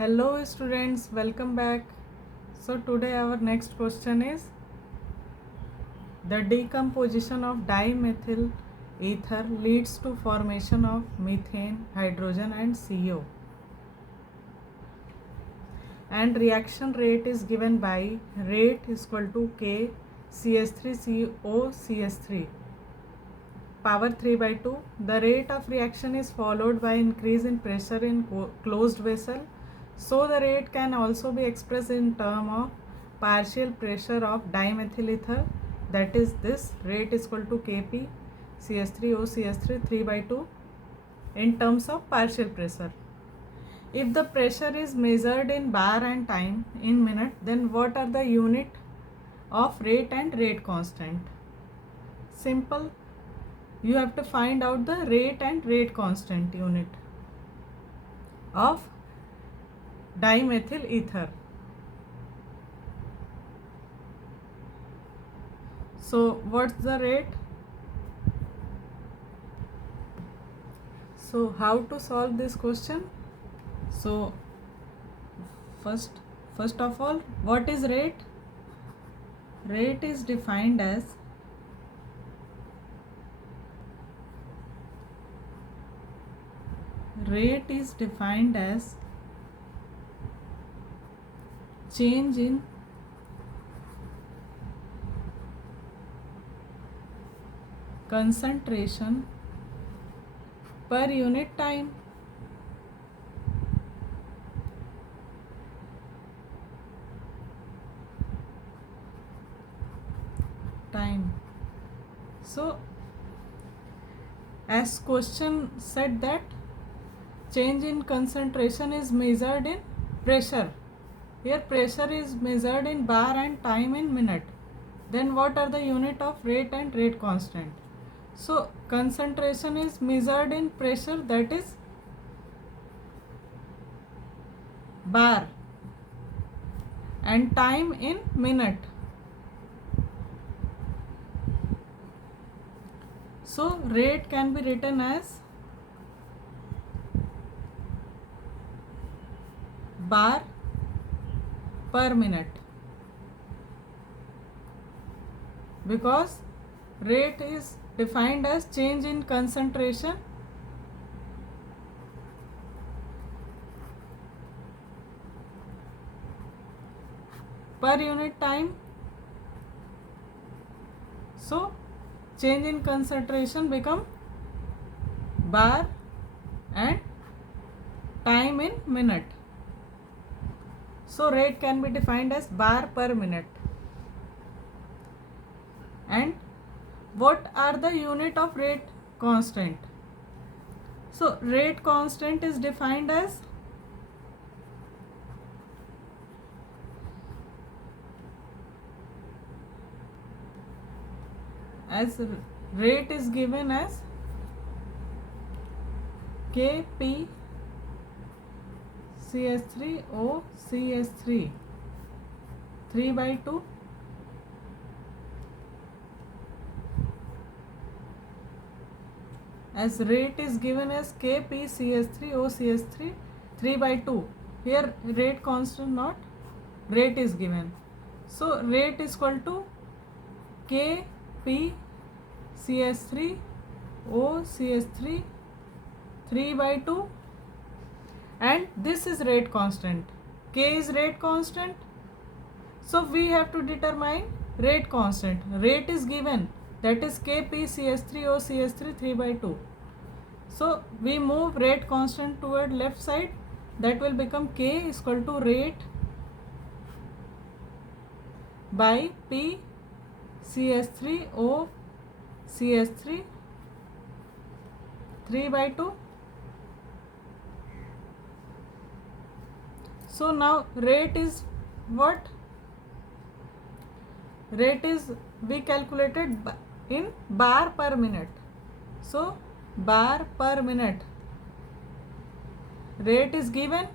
Hello students, welcome back. So today our next question is the decomposition of dimethyl ether leads to formation of methane, hydrogen and CO. And reaction rate is given by rate is equal to K CS3CO CS3 power 3 by 2. The rate of reaction is followed by increase in pressure in closed vessel. So the rate can also be expressed in term of partial pressure of dimethyl ether, that is this rate is equal to Kp CS3O CS3 3 by 2 in terms of partial pressure. If the pressure is measured in bar and time in minute, then what are the unit of rate and rate constant? Simple. You have to find out the rate and rate constant unit of dimethyl ether. So what's the rate? So how to solve this question? So first of all, what is rate? Rate is defined as change in concentration per unit time. So as question said that change in concentration is measured in pressure. Here pressure is measured in bar and time in minute. Then what are the unit of rate and rate constant? So concentration is measured in pressure, that is bar, and time in minute. So rate can be written as bar per minute, because rate is defined as change in concentration per unit time. So change in concentration become bar and time in minute. So rate can be defined as bar per minute. And what are the unit of rate constant? So rate constant is defined as rate is given as Kp CS3O CS3 3 by 2 as rate is given as Kp CS3O CS3 3 by 2. Here rate constant, not rate is given. So rate is equal to Kp CS3 O CS3 3 by 2, and this is rate constant. K is rate constant. So we have to determine rate constant. Rate is given, that is Kp CS3 O CS3 3 by 2. So we move rate constant toward left side, that will become K is equal to rate by P CS3 O CS3 3 by 2. So now rate is what? Rate is we calculated in bar per minute. So bar per minute, rate is given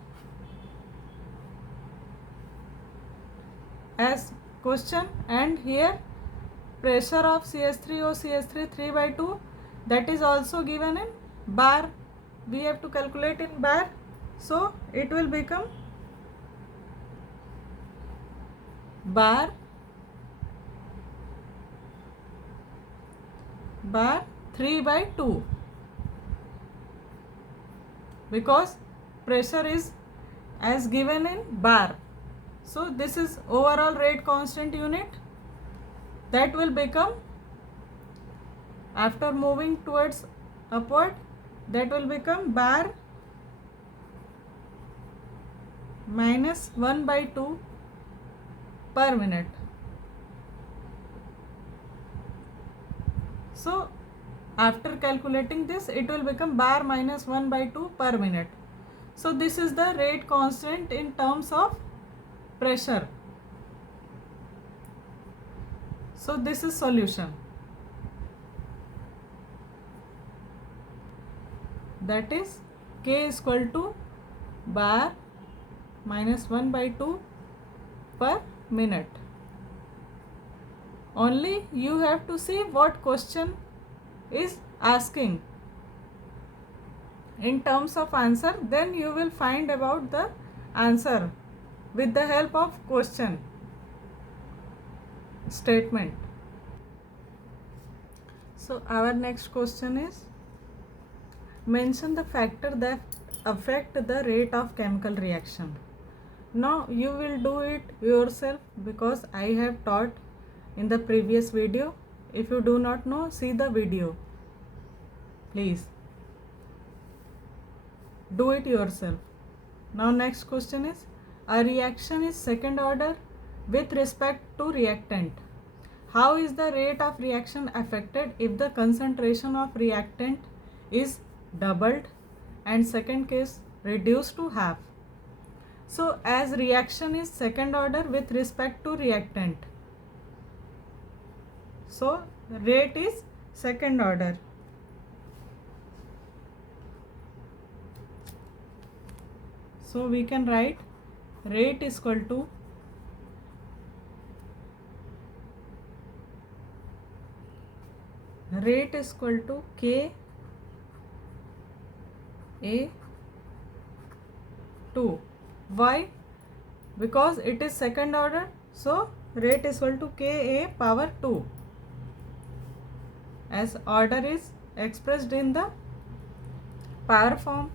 as question, and here pressure of CS3O CS3 3 by 2, that is also given in bar. We have to calculate in bar, so it will become bar 3/2 because pressure is as given in bar. So this is overall rate constant unit. That will become, after moving towards upward, that will become bar minus 1/2 per minute. So after calculating this, it will become bar minus 1/2 per minute. So this is the rate constant in terms of pressure. So this is solution. That is K is equal to bar minus 1/2 per minute. Only you have to see what question is asking. In terms of answer, then you will find about the answer with the help of question statement. So our next question is, mention the factor that affect the rate of chemical reaction. Now you will do it yourself because I have taught in the previous video. If you do not know, see the video. Please do it yourself. Now next question is, a reaction is second order with respect to reactant. How is the rate of reaction affected if the concentration of reactant is doubled and second case reduced to half? So as reaction is second order with respect to reactant, so rate is second order. So we can write rate is equal to K A 2. Why? Because it is second order, so rate is equal to K A power 2, as order is expressed in the power form.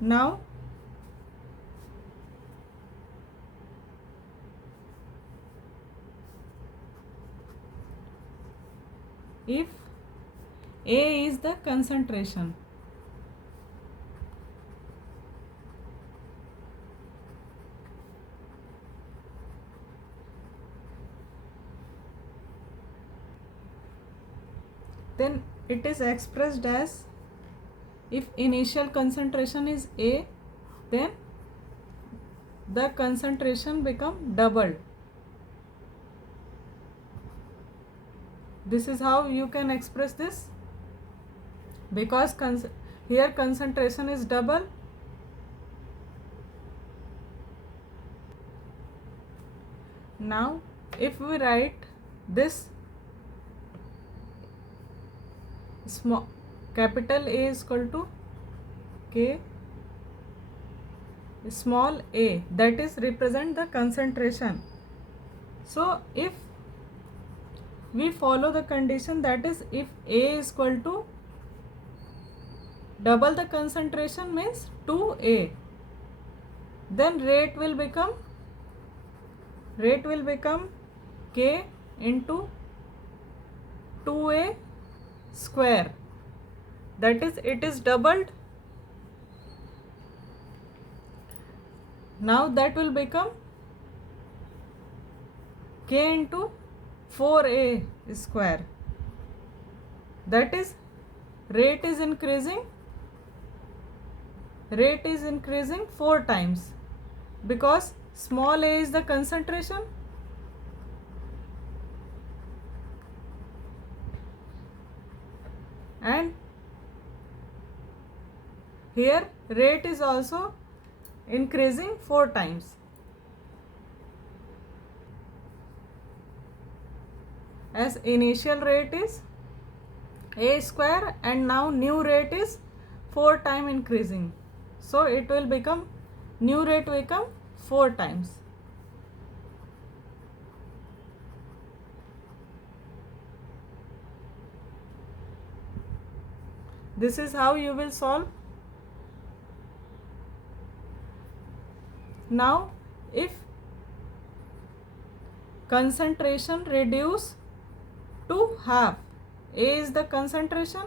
Now if A is the concentration, then it is expressed as, if initial concentration is A, then the concentration become doubled. This is how you can express this, because here concentration is double. Now if we write this small capital A is equal to K small a, that is represent the concentration. So if we follow the condition, that is if A is equal to double the concentration means 2A, then rate will become K into 2A square, that is it is doubled. Now that will become K into 4A square, that is rate is increasing 4 times, because small a is the concentration and here rate is also increasing 4 times. As initial rate is a square and now new rate is 4 times increasing, so it will become new rate become 4 times. This is how you will solve. Now if concentration reduce to half, A is the concentration,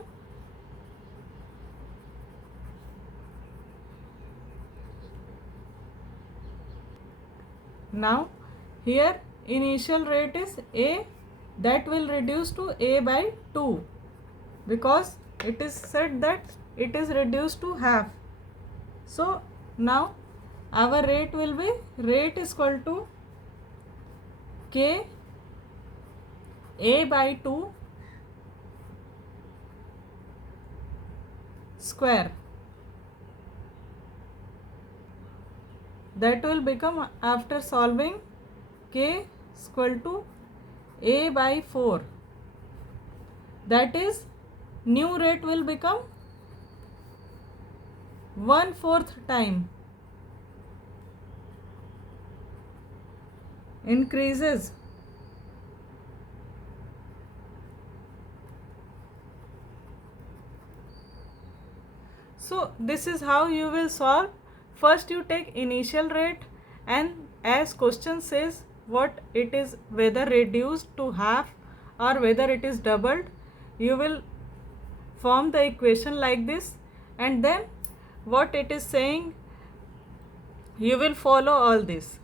now here initial rate is A, that will reduce to A by 2 because it is said that it is reduced to half. So now our rate will be rate is equal to K A by 2 square. That will become, after solving, K is equal to A by 4. That is, new rate will become 1/4 time. Increases. So this is how you will solve. First you take initial rate, and as question says what it is, whether reduced to half or whether it is doubled, you will form the equation like this, and then what it is saying you will follow all this,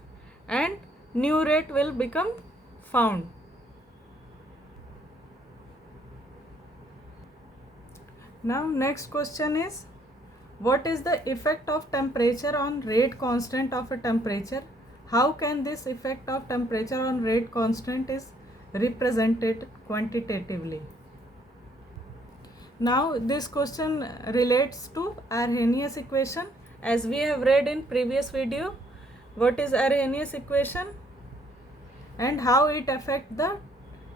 and new rate will become found. Now next question is, what is the effect of temperature on rate constant of a temperature? How can this effect of temperature on rate constant is represented quantitatively? Now this question relates to Arrhenius equation. As we have read in previous video, what is Arrhenius equation and how it affects the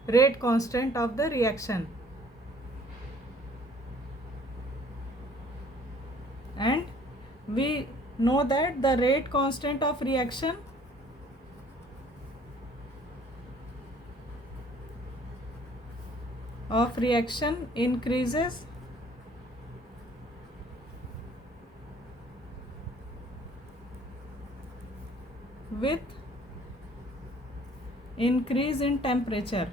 rate constant of the reaction. And we know that the rate constant of reaction increases with increase in temperature.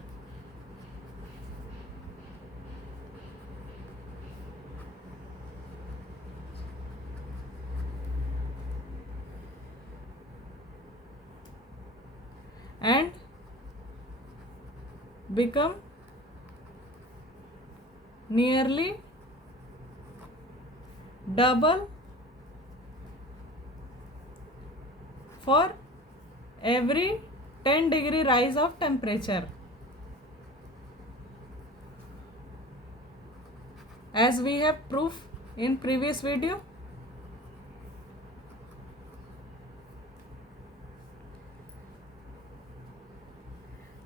And become nearly double for every 10-degree rise of temperature. As we have proof in previous video.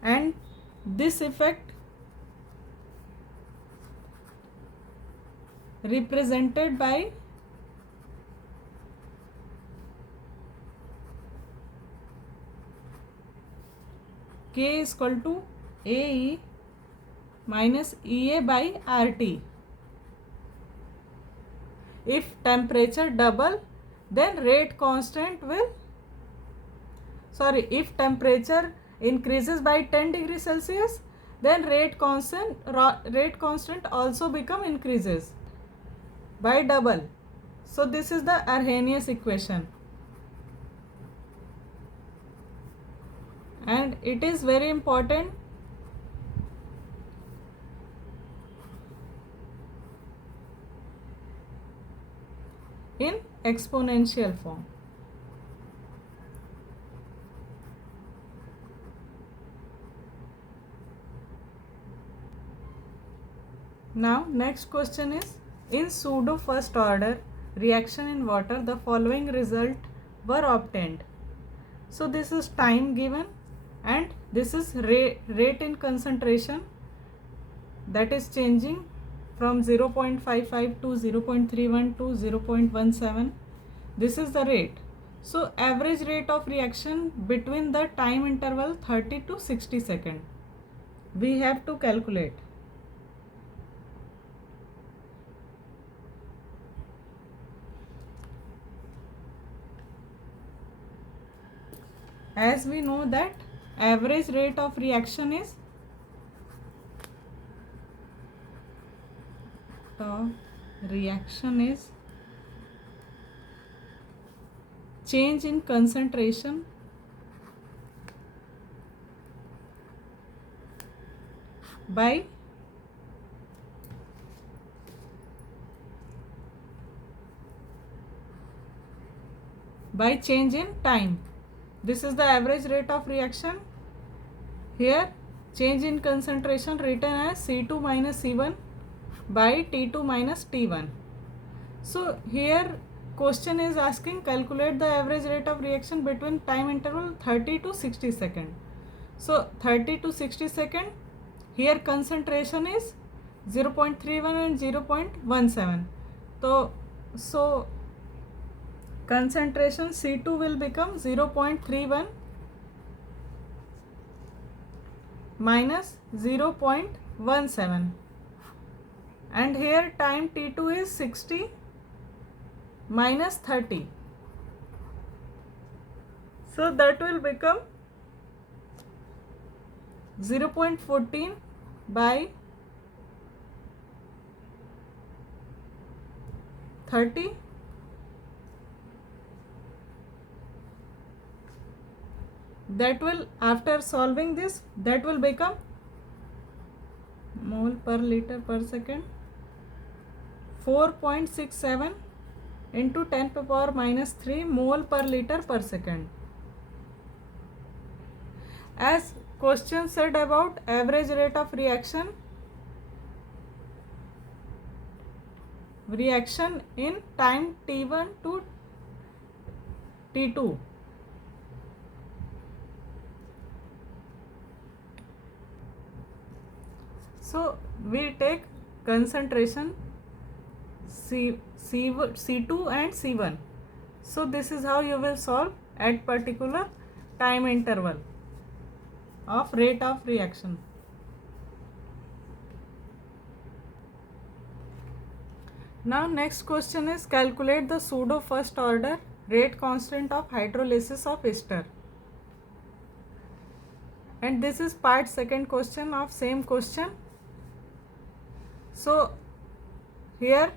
And this effect represented by K is equal to AE minus EA by RT. If temperature double, then rate constant will, if temperature increases by 10 degrees Celsius, then rate constant also become increases by double. So this is the Arrhenius equation, and it is very important in exponential form. Now next question is, in pseudo first order reaction in water, the following result were obtained. So this is time given, and this is rate in concentration, that is changing from 0.55 to 0.31 to 0.17. This is the rate. So average rate of reaction between the time interval 30 to 60 seconds we have to calculate. as we know that average rate of reaction is change in concentration by change in time. This is the average rate of reaction. Here change in concentration written as C2 minus C1 by T2 minus T1. So here question is asking calculate the average rate of reaction between time interval 30 to 60 second. So 30 to 60 second, here concentration is 0.31 and 0.17. So concentration C2 will become 0.31 minus 0.17, and here time T2 is 60 minus 30. So that will become 0.14 by 30. That will, after solving this, that will become mole per liter per second 4.67 into 10 to the power minus 3 mole per liter per second. As question said about average rate of reaction in time T1 to T2. So we take concentration C2 and C1. So this is how you will solve at particular time interval of rate of reaction. Now next question is calculate the pseudo first order rate constant of hydrolysis of ester. And this is part second question of same question. So here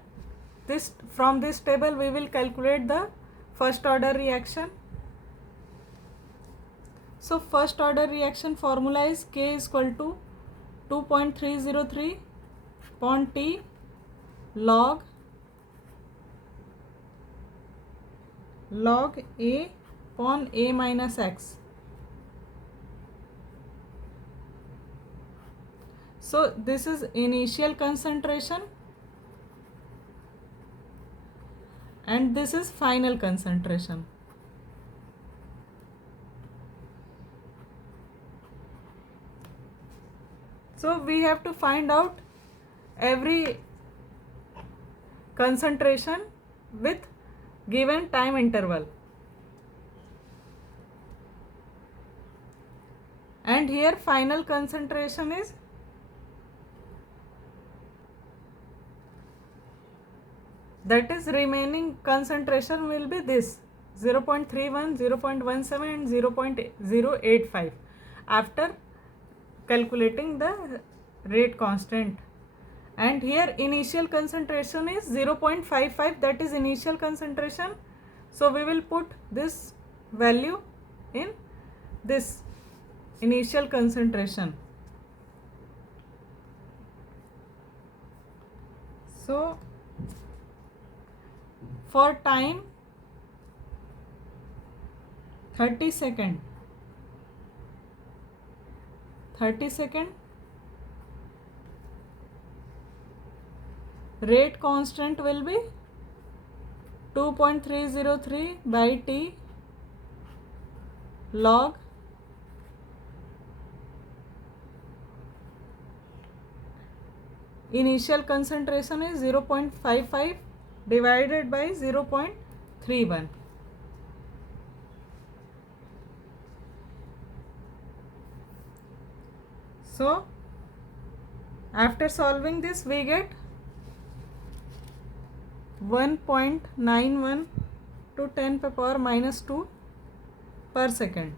from this table we will calculate the first order reaction. So first order reaction formula is K is equal to 2.303 upon T log A upon A minus X. So this is initial concentration and this is final concentration. So we have to find out every concentration with given time interval. And here final concentration is that is remaining concentration will be this 0.31, 0.17 and 0.085 after calculating the rate constant. And here initial concentration is 0.55, that is initial concentration. So we will put this value in this initial concentration. So for time 30 second rate constant will be 2.303 by T log initial concentration is 0.55 divided by 0.31. So after solving this we get 1.91 to 10 to the power minus 2 per second.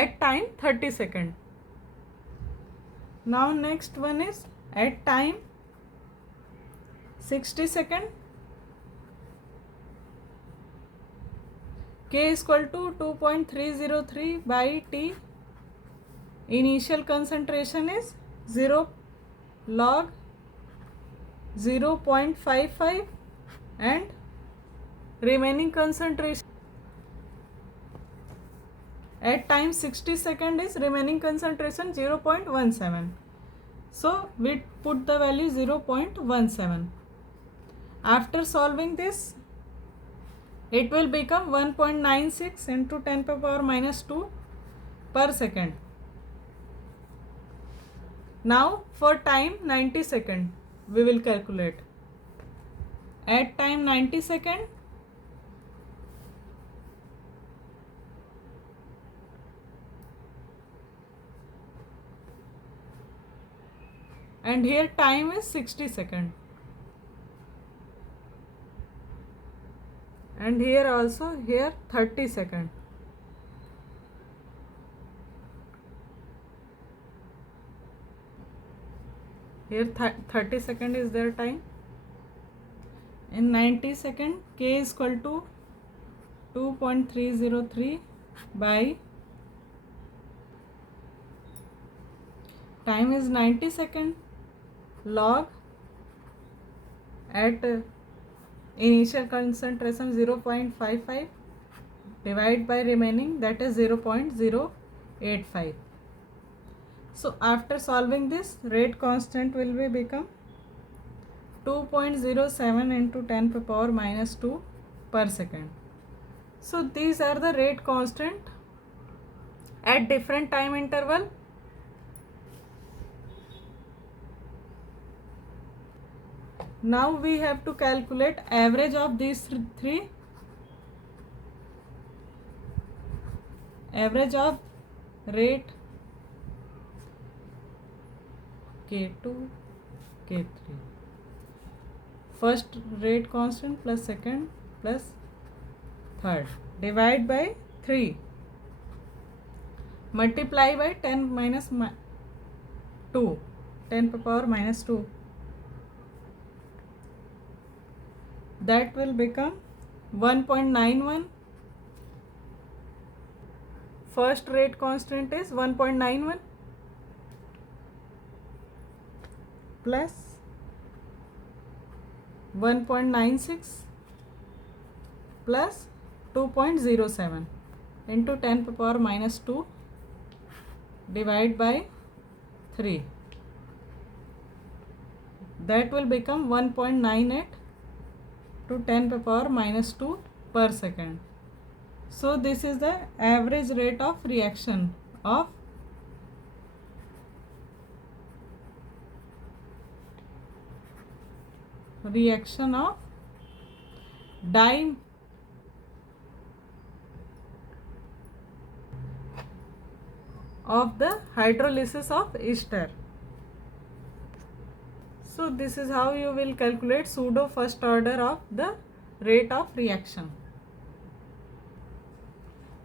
at time 30 second. Now next one is at time 60 second. K is equal to 2.303 by T. Initial concentration is 0 log 0.55 and remaining concentration at time 60 second is remaining concentration 0.17. So we put the value 0.17. After solving this, it will become 1.96 into 10 to the power minus 2 per second. Now for time 90 second, we will calculate. At time 90 second, and here time is 60 second. And here also, here 30 second. Here 30 second is their time. In 90 second, K is equal to 2.303 by time is 90 second log at initial concentration 0.55 divide by remaining, that is 0.085. So after solving this, rate constant will be become 2.07 into 10 to the power minus 2 per second. So these are the rate constant at different time interval. Now we have to calculate average of these three. Average of rate K2, K3. First rate constant plus second plus third. Divide by 3. Multiply by 10 minus 2. 10 to the power minus 2. That will become 1.91. First rate constant is 1.91 plus 1.96 plus 2.07 into 10 to the power minus 2 divide by 3. That will become 1.98 to 10 to the power minus 2 per second. So this is the average rate of reaction of dye of the hydrolysis of ester. So this is how you will calculate pseudo first order of the rate of reaction.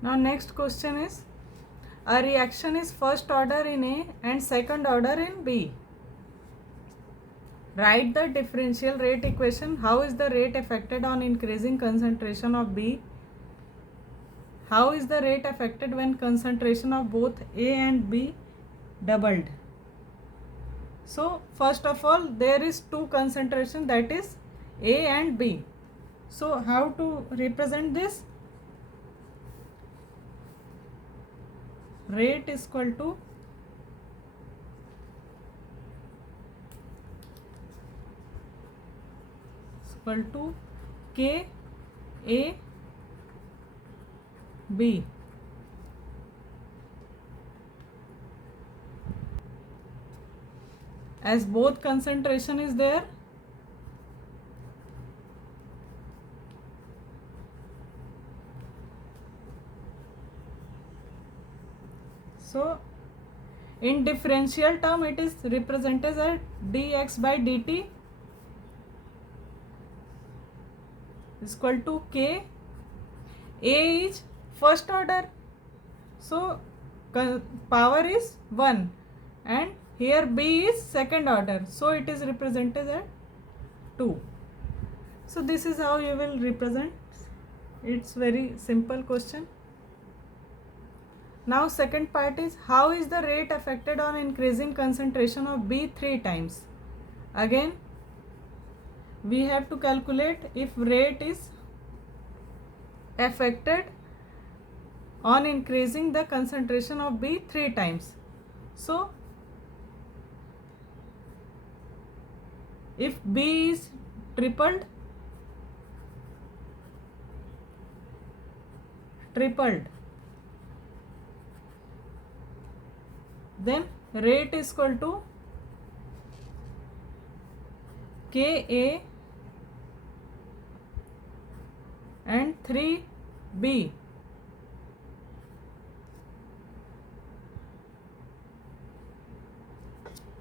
Now next question is, a reaction is first order in A and second order in B. Write the differential rate equation. How is the rate affected on increasing concentration of B? How is the rate affected when concentration of both A and B doubled? So first of all, there is two concentration, that is A and B. So how to represent this? Rate is equal to K A B. As both concentration is there, so in differential term it is represented as dx by dt is equal to K. A is first order, so power is 1 and here B is second order, so it is represented as 2. So this is how you will represent. It's very simple question. Now second part is, how is the rate affected on increasing concentration of B 3 times? Again we have to calculate if rate is affected on increasing the concentration of B 3 times. So if B is tripled, then rate is equal to Ka and 3B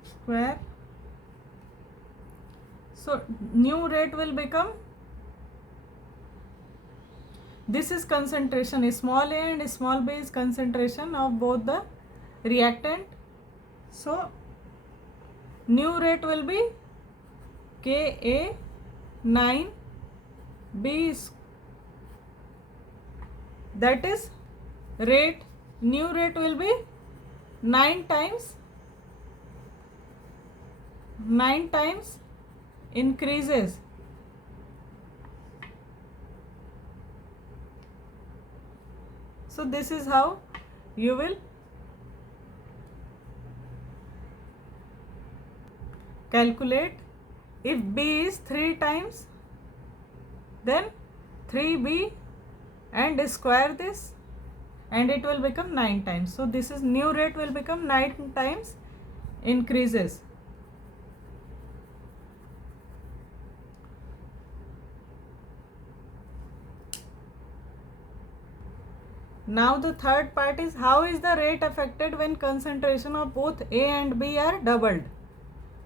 square. So new rate will become, this is concentration, small a and small b is concentration of both the reactant. So new rate will be Ka 9 B, that is rate, new rate will be 9 times increases. So this is how you will calculate. If B is 3 times, then 3B and square this and it will become 9 times. So this is new rate will become 9 times increases. Now the third part is, how is the rate affected when concentration of both A and B are doubled?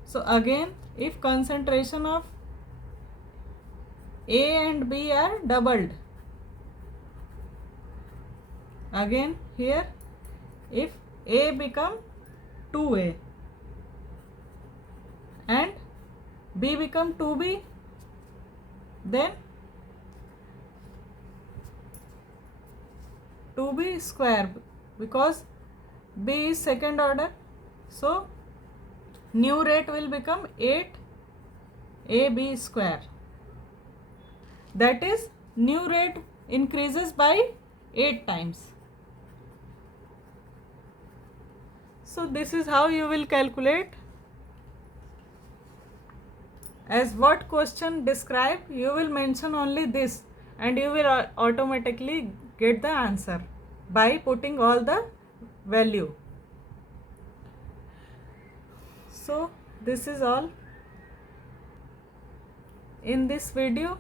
So again, if concentration of A and B are doubled, again here if A become 2A and B become 2B, then 2B square, because B is second order, so new rate will become 8AB square. That is, new rate increases by 8 times. So this is how you will calculate. As what question describe, you will mention only this and you will automatically get the answer by putting all the value. So this is all in this video,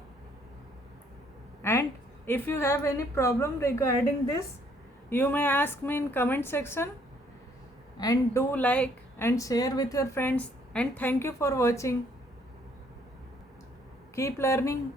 and if you have any problem regarding this, you may ask me in comment section, and do like and share with your friends, and thank you for watching. Keep learning.